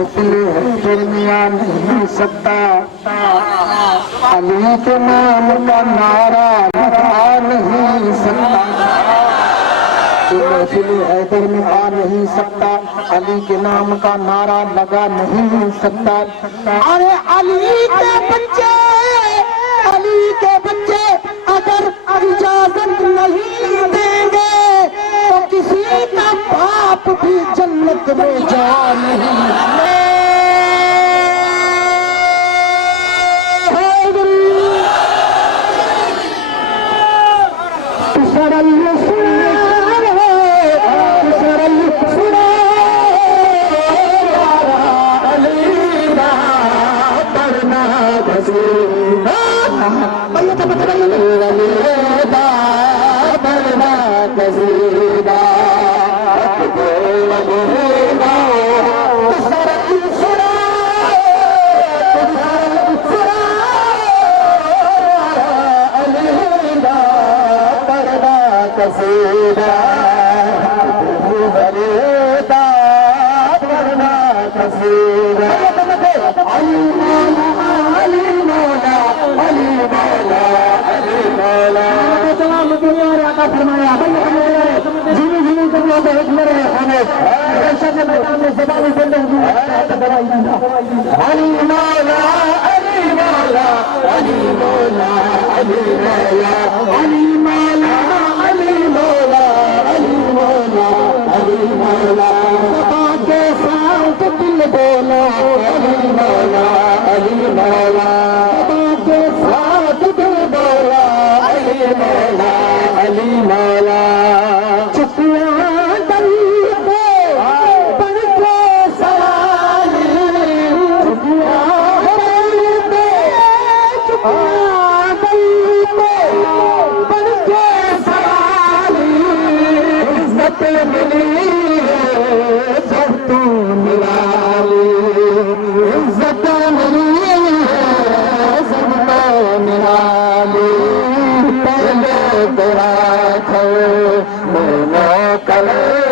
महफिल दरमियान नहीं सकता, अली के नाम का नारा लगा नहीं सकता, महफिल हैदर में आ नहीं सकता, अली के नाम का नारा लगा नहीं सकता। अरे अली के बच्चे अगर इजाजत नहीं देंगे तो किसी का बाप भी जन्नत में जा नहीं। तेरा